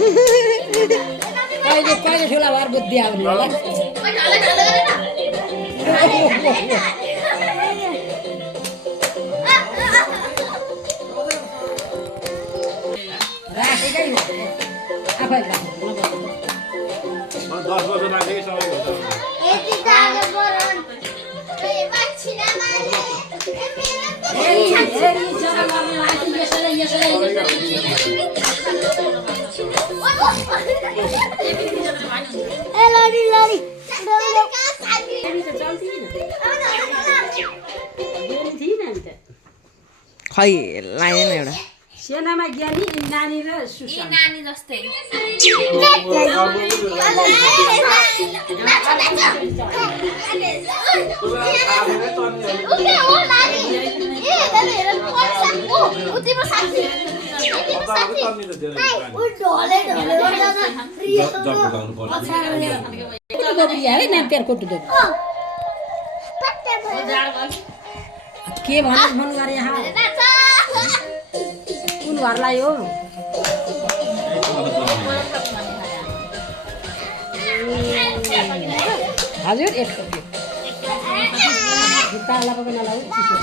पहिले पहिले ठुला भएर बुद्धि आउने होला राखेकै आफै खै लाइन एउटा सेनामा ज्ञानी नानी र सुसा नानी जस्तै के भन्नु मन गरे यहाँ कुन घरलाई हो हजुर एक जुत्ताला पक्क नलाऊ चिसो